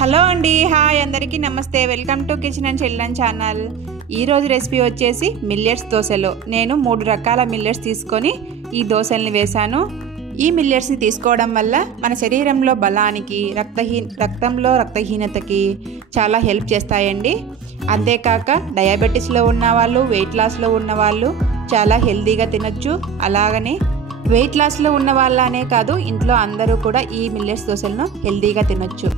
Hello అండి, hi అందరికీ నమస్తే. Welcome to kitchen and children channel. ఈరోజు రెసిపీ వచ్చేసి మిల్లెట్స్ దోశలు. నేను 3 రకాల మిల్లెట్స్ తీసుకొని ఈ దోశల్ని వేశాను. ఈ మిల్లెట్స్ని తీసుకోవడం వల్ల మన శరీరంలో బలానికి, రక్తంలో రక్తహీనతకి చాలా హెల్ప్ చేస్తాయండి. అంతేకాక డయాబెటీస్లో ఉన్నవాళ్ళు, వెయిట్ లాస్లో ఉన్నవాళ్ళు చాలా హెల్తీగా తినొచ్చు. అలాగనే వెయిట్ లాస్లో ఉన్న వాళ్ళనే కాదు, ఇంట్లో అందరూ కూడా ఈ మిల్లెట్స్ దోశలను హెల్తీగా తినొచ్చు.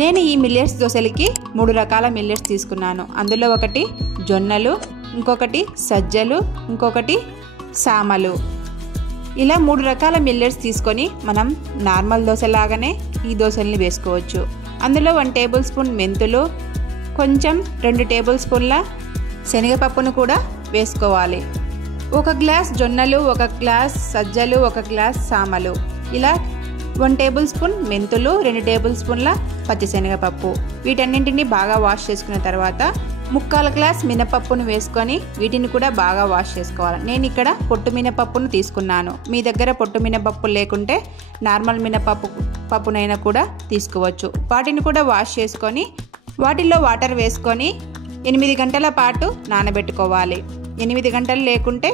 నేను ఈ మిల్లెట్స్ దోశలకి 3 రకాల మిల్లెట్స్ తీసుకున్నాను. అందులో ఒకటి జొన్నలు, ఇంకొకటి సజ్జలు, ఇంకొకటి సామలు. ఇలా 3 రకాల మిల్లెట్స్ తీసుకొని మనం నార్మల్ దోశలాగానే ఈ దోశల్ని వేసుకోవచ్చు. అందులో 1 టేబుల్ స్పూన్ మెంతులు, కొంచెం 2 టేబుల్ స్పూన్ల శనగపప్పును కూడా వేసుకోవాలి. 1 గ్లాస్ జొన్నలు, 1 గ్లాస్ సజ్జలు, 1 గ్లాస్ సామలు. ఇలా 1 టేబుల్ స్పూన్ మెంతులు, 2 టేబుల్ స్పూన్ల పచ్చిశనగపప్పు. వీటన్నింటినీ బాగా వాష్ చేసుకున్న తర్వాత 1/4 గ్లాస్ మినపప్పును వేసుకొని వీటిని కూడా బాగా వాష్ చేసుకోవాలి. నేను ఇక్కడ పొట్టు మినపప్పును తీసుకున్నాను. మీ దగ్గర పొట్టు మినపప్పు లేకుంటే నార్మల్ పప్పునైనా కూడా తీసుకోవచ్చు. వాటిని కూడా వాష్ చేసుకొని వాటిల్లో వాటర్ వేసుకొని 8 గంటల పాటు నానబెట్టుకోవాలి. 8 గంటలు లేకుంటే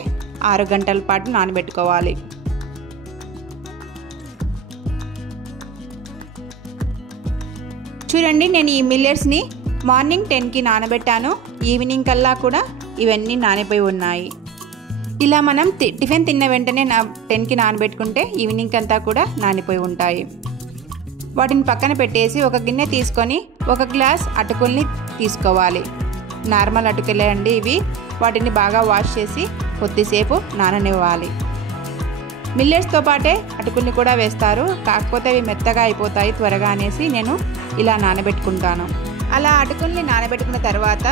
6 గంటల పాటు నానబెట్టుకోవాలి. చూడండి, నేను ఈ మిల్లెట్స్ని మార్నింగ్ 10కి నానబెట్టాను. ఈవినింగ్ కల్లా కూడా ఇవన్నీ నానిపోయి ఉన్నాయి. ఇలా మనం టిఫిన్ తిన్న వెంటనే 10కి నానబెట్టుకుంటే ఈవినింగ్ అంతా కూడా నానిపోయి ఉంటాయి. వాటిని పక్కన పెట్టేసి ఒక గిన్నె తీసుకొని 1 గ్లాస్ అటుకుల్ని తీసుకోవాలి. నార్మల్ అటుకులే అండి ఇవి. వాటిని బాగా వాష్ చేసి కొద్దిసేపు నాననివ్వాలి. మిల్లెట్స్తో పాటే అటుకుల్ని కూడా వేస్తారు, కాకపోతే అవి మెత్తగా అయిపోతాయి త్వరగా అనేసి నేను ఇలా నానబెట్టుకుంటాను. అలా అటుకుల్ని నానబెట్టుకున్న తర్వాత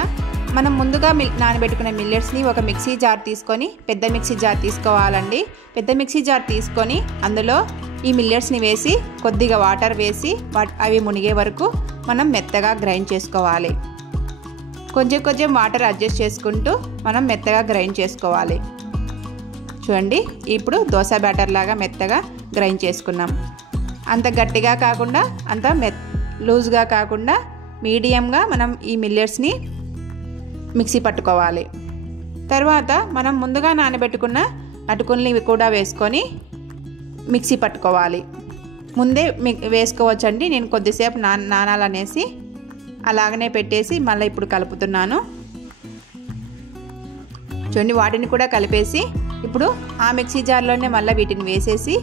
మనం ముందుగా నానబెట్టుకున్న మిల్లెట్స్ని ఒక మిక్సీ జార్ తీసుకొని, పెద్ద మిక్సీ జార్ తీసుకోవాలండి. పెద్ద మిక్సీ జార్ తీసుకొని అందులో ఈ మిల్లెట్స్ని వేసి కొద్దిగా వాటర్ వేసి అవి మునిగే వరకు మనం మెత్తగా గ్రైండ్ చేసుకోవాలి. కొంచెం వాటర్ అడ్జస్ట్ చేసుకుంటూ మనం మెత్తగా గ్రైండ్ చేసుకోవాలి. చూడండి, ఇప్పుడు దోశ బ్యాటర్ లాగా మెత్తగా గ్రైండ్ చేసుకున్నాం. అంత గట్టిగా కాకుండా అంత లూజ్గా కాకుండా మీడియంగా మనం ఈ మిల్లెట్స్ని మిక్సీ పట్టుకోవాలి. తర్వాత మనం ముందుగా నానబెట్టుకున్న అటుకుల్ని కూడా వేసుకొని మిక్సీ పట్టుకోవాలి. ముందే వేసుకోవచ్చండి, నేను కొద్దిసేపు నానాలనేసి అలాగనే పెట్టేసి మళ్ళీ ఇప్పుడు కలుపుతున్నాను. చూడండి, వాటిని కూడా కలిపేసి ఇప్పుడు ఆ మిక్సీ జార్లోనే మళ్ళీ వీటిని వేసేసి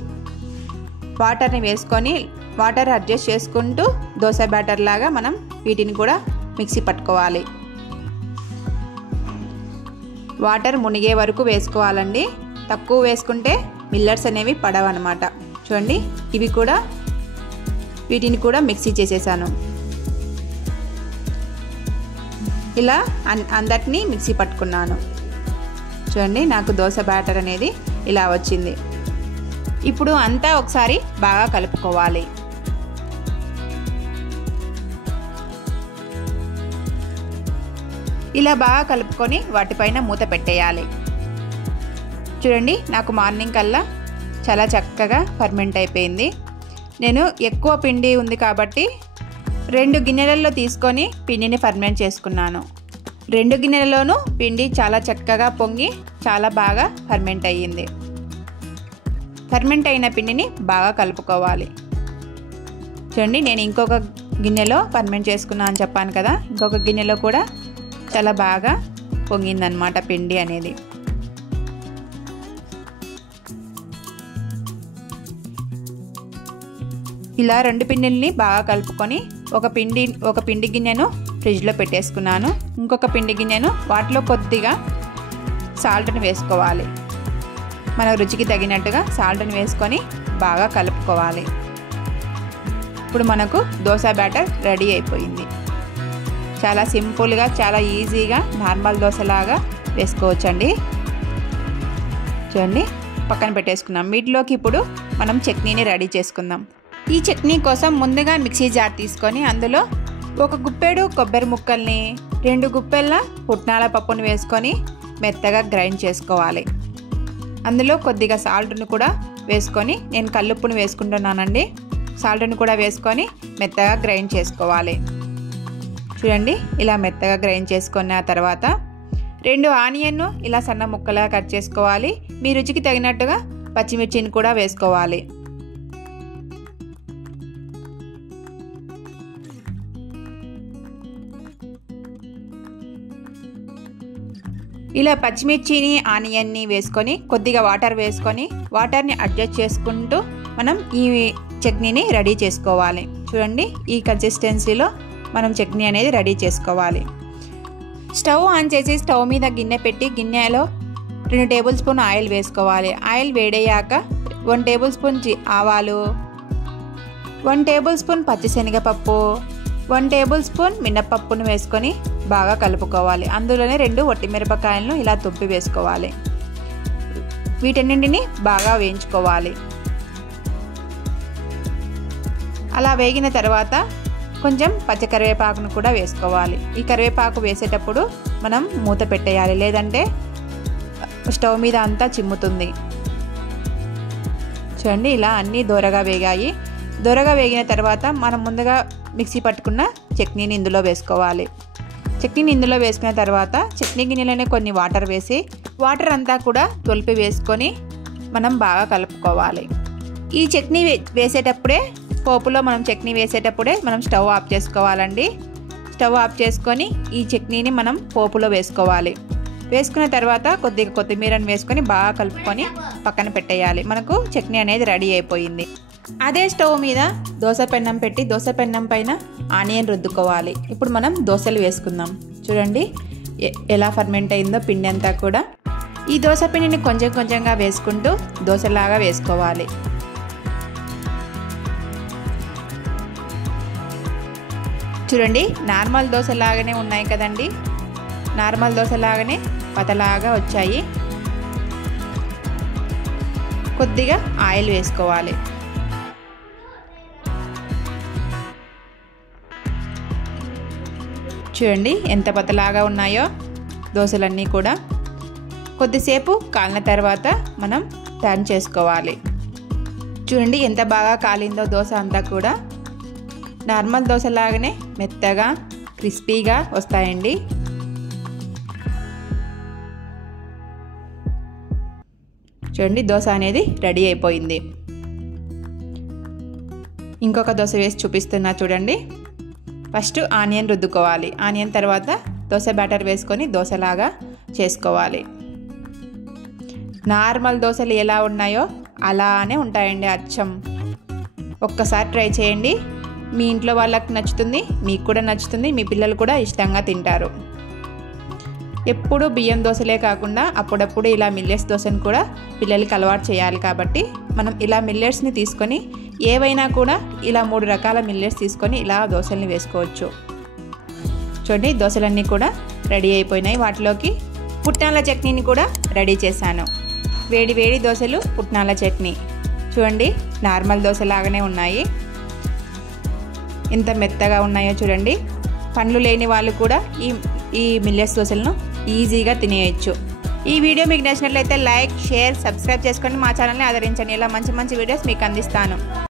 వాటర్ని వేసుకొని వాటర్ అడ్జస్ట్ చేసుకుంటూ దోశ బ్యాటర్ లాగా మనం వీటిని కూడా మిక్సీ పట్టుకోవాలి. వాటర్ మునిగే వరకు వేసుకోవాలండి. తక్కువ వేసుకుంటే మిల్లెట్స్ అనేవి పడవన్నమాట. చూడండి, ఇవి కూడా వీటిని కూడా మిక్సీ చేసేసాను. ఇలా అందరినీ మిక్సీ పట్టుకున్నాను. చూడండి, నాకు దోశ బ్యాటర్ అనేది ఇలా వచ్చింది. ఇప్పుడు అంతా ఒకసారి బాగా కలుపుకోవాలి. ఇలా బాగా కలుపుకొని వాటిపైన మూత పెట్టేయాలి. చూడండి, నాకు మార్నింగ్ కల్లా చాలా చక్కగా ఫర్మెంట్ అయిపోయింది. నేను ఎక్కువ పిండి ఉంది కాబట్టి 2 గిన్నెలలో తీసుకొని పిండిని ఫర్మెంట్ చేసుకున్నాను. 2 గిన్నెలలోనూ పిండి చాలా చక్కగా పొంగి చాలా బాగా ఫర్మెంట్ అయ్యింది. ఫర్మెంట్ అయిన పిండిని బాగా కలుపుకోవాలి. చూడండి, నేను ఇంకొక గిన్నెలో ఫర్మెంట్ చేసుకున్నాను అని చెప్పాను కదా, ఇంకొక గిన్నెలో కూడా చాలా బాగా పొంగిందనమాట పిండి అనేది. ఇలా 2 పిండిల్ని బాగా కలుపుకొని ఒక పిండి గిన్నెను ఫ్రిడ్జ్లో పెట్టేసుకున్నాను. ఇంకొక పిండి గిన్నెను వాటిలో కొద్దిగా సాల్ట్ని వేసుకోవాలి. మన రుచికి తగినట్టుగా సాల్ట్ని వేసుకొని బాగా కలుపుకోవాలి. ఇప్పుడు మనకు దోశ బ్యాటర్ రెడీ అయిపోయింది. చాలా సింపుల్గా, చాలా ఈజీగా నార్మల్ దోశలాగా వేసుకోవచ్చండి. చూడండి, పక్కన పెట్టేసుకున్నాం. వీటిలోకి ఇప్పుడు మనం చట్నీని రెడీ చేసుకుందాం. ఈ చట్నీ కోసం ముందుగా మిక్సీ జార్ తీసుకొని అందులో 1 గుప్పెడు కొబ్బరి ముక్కల్ని, 2 గుప్పెళ్ళ పుట్నాల పప్పును వేసుకొని మెత్తగా గ్రైండ్ చేసుకోవాలి. అందులో కొద్దిగా సాల్ట్ని కూడా వేసుకొని, నేను కల్లుప్పును వేసుకుంటున్నానండి. సాల్ట్ని కూడా వేసుకొని మెత్తగా గ్రైండ్ చేసుకోవాలి. చూడండి ఇలా మెత్తగా గ్రైండ్ చేసుకున్న తర్వాత 2 ఆనియన్ను ఇలా సన్న ముక్కలుగా కట్ చేసుకోవాలి. మీ రుచికి తగినట్టుగా పచ్చిమిర్చిని కూడా వేసుకోవాలి. ఇలా పచ్చిమిర్చిని ఆనియన్ని వేసుకొని కొద్దిగా వాటర్ వేసుకొని వాటర్ని అడ్జస్ట్ చేసుకుంటూ మనం ఈ చట్నీని రెడీ చేసుకోవాలి. చూడండి ఈ కన్సిస్టెన్సీలో మనం చట్నీ అనేది రెడీ చేసుకోవాలి. స్టవ్ ఆన్ చేసి స్టవ్ మీద గిన్నె పెట్టి గిన్నెలో 2 టేబుల్ స్పూన్ ఆయిల్ వేసుకోవాలి. ఆయిల్ వేడయ్యాక 1 టేబుల్ స్పూన్ ఆవాలు, 1 టేబుల్ స్పూన్ పచ్చిశనగపప్పు, 1 టేబుల్ స్పూన్ మినపప్పును వేసుకొని బాగా కలుపుకోవాలి. అందులోనే 2 ఒట్టిమిరపకాయలను ఇలా తుప్పి వేసుకోవాలి. వీటన్నింటినీ బాగా వేయించుకోవాలి. అలా వేగిన తర్వాత కొంచెం పచ్చి కరివేపాకును కూడా వేసుకోవాలి. ఈ కరివేపాకు వేసేటప్పుడు మనం మూత పెట్టేయాలి, లేదంటే స్టవ్ మీద అంతా చిమ్ముతుంది. చూడండి ఇలా అన్నీ దోరగా వేగాయి. దోరగా వేగిన తర్వాత మనం ముందుగా మిక్సీ పట్టుకున్న చట్నీని ఇందులో వేసుకోవాలి. చట్నీని ఇందులో వేసుకున్న తర్వాత చట్నీ గిన్నెలోనే కొన్ని వాటర్ వేసి వాటర్ అంతా కూడా తొలిపి వేసుకొని మనం బాగా కలుపుకోవాలి. ఈ చట్నీ వేసేటప్పుడే పోపులో మనం చట్నీ వేసేటప్పుడే మనం స్టవ్ ఆఫ్ చేసుకోవాలండి. స్టవ్ ఆఫ్ చేసుకొని ఈ చట్నీని మనం పోపులో వేసుకోవాలి. వేసుకున్న తర్వాత కొద్దిగా కొత్తిమీరని వేసుకొని బాగా కలుపుకొని పక్కన పెట్టేయాలి. మనకు చట్నీ అనేది రెడీ అయిపోయింది. అదే స్టవ్ మీద దోశ పెన్నం పెట్టి దోశ పెన్నం పైన ఆనియన్ రుద్దుకోవాలి. ఇప్పుడు మనం దోశలు వేసుకుందాం. చూడండి ఎలా ఫర్మెంట్ అయిందో పిండి అంతా కూడా. ఈ దోశ పిండిని కొంచెం కొంచెంగా వేసుకుంటూ దోశలాగా వేసుకోవాలి. చూడండి నార్మల్ దోశలాగానే ఉన్నాయి కదండి. నార్మల్ దోశలాగానే పతలాగా వచ్చాయి. కొద్దిగా ఆయిల్ వేసుకోవాలి. చూడండి ఎంత పతలాగా ఉన్నాయో దోశలన్నీ కూడా. కొద్దిసేపు కాలిన తర్వాత మనం టర్న్ చేసుకోవాలి. చూడండి ఎంత బాగా కాలిందో దోశ అంతా కూడా. నార్మల్ దోశలాగానే మెత్తగా క్రిస్పీగా వస్తాయండి. చూడండి దోశ అనేది రెడీ అయిపోయింది. ఇంకొక దోశ వేసి చూపిస్తున్నా చూడండి. First onion రుద్దుకోవాలి. ఆనియన్ తర్వాత దోశ బ్యాటర్ వేసుకొని దోశలాగా చేసుకోవాలి. నార్మల్ దోశలు ఎలా ఉన్నాయో అలానే ఉంటాయండి అచ్చం. ఒక్కసారి ట్రై చేయండి. మీ ఇంట్లో వాళ్ళకి నచ్చుతుంది, మీకు కూడా నచ్చుతుంది, మీ పిల్లలు కూడా ఇష్టంగా తింటారు. ఎప్పుడు బియ్యం దోశలే కాకుండా అప్పుడప్పుడు ఇలా మిల్లెట్స్ దోశను కూడా పిల్లలకి అలవాటు చేయాలి. కాబట్టి మనం ఇలా మిల్లెట్స్ని తీసుకొని ఏవైనా కూడా ఇలా 3 రకాల మిల్లెట్స్ తీసుకొని ఇలా దోశల్ని వేసుకోవచ్చు. చూడండి దోశలన్నీ కూడా రెడీ అయిపోయినాయి. వాటిలోకి పుట్నాల చట్నీని కూడా రెడీ చేశాను. వేడి వేడి దోశలు పుట్నాల చట్నీ. చూడండి నార్మల్ దోశలాగానే ఉన్నాయి. ఎంత మెత్తగా ఉన్నాయో చూడండి. పండ్లు లేని వాళ్ళు కూడా ఈ మిల్లెట్స్ దోశలను ఈజీగా తినేయచ్చు. ఈ వీడియో మీకు నచ్చినట్లయితే లైక్, షేర్, సబ్స్క్రైబ్ చేసుకొని మా ఛానల్ని ఆదరించండి. ఇలా మంచి మంచి వీడియోస్ మీకు అందిస్తాను.